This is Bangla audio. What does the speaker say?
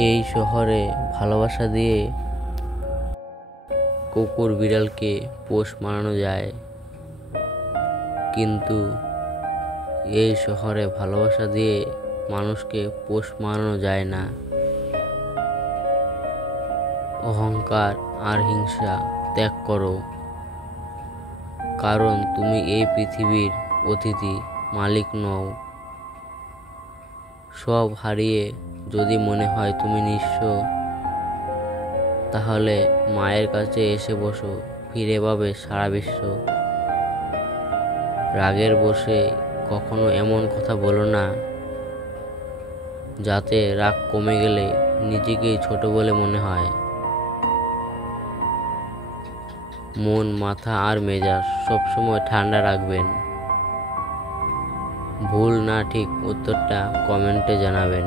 এই শহরে ভালোবাসা দিয়ে কুকুর বিড়ালকে পোষ মানানো যায়, কিন্তু এই শহরে ভালোবাসা দিয়ে মানুষকে পোষ মানানো যায় না। অহংকার আর হিংসা ত্যাগ করো, কারণ তুমি এই পৃথিবীর অতিথি, মালিক নও। সব হারিয়ে যদি মনে হয় তুমি নিঃস্ব, তাহলে মায়ের কাছে এসে বসো, ফিরে পাবে সারা বিশ্ব। রাগের বশে কখনো এমন কথা বলো না, যাতে রাগ কমে গেলে নিজেকেই ছোট বলে মনে হয়। মন, মাথা আর মেজাজ সবসময় ঠান্ডা রাখবেন। ভুল না ঠিক উত্তরটা কমেন্টে জানাবেন।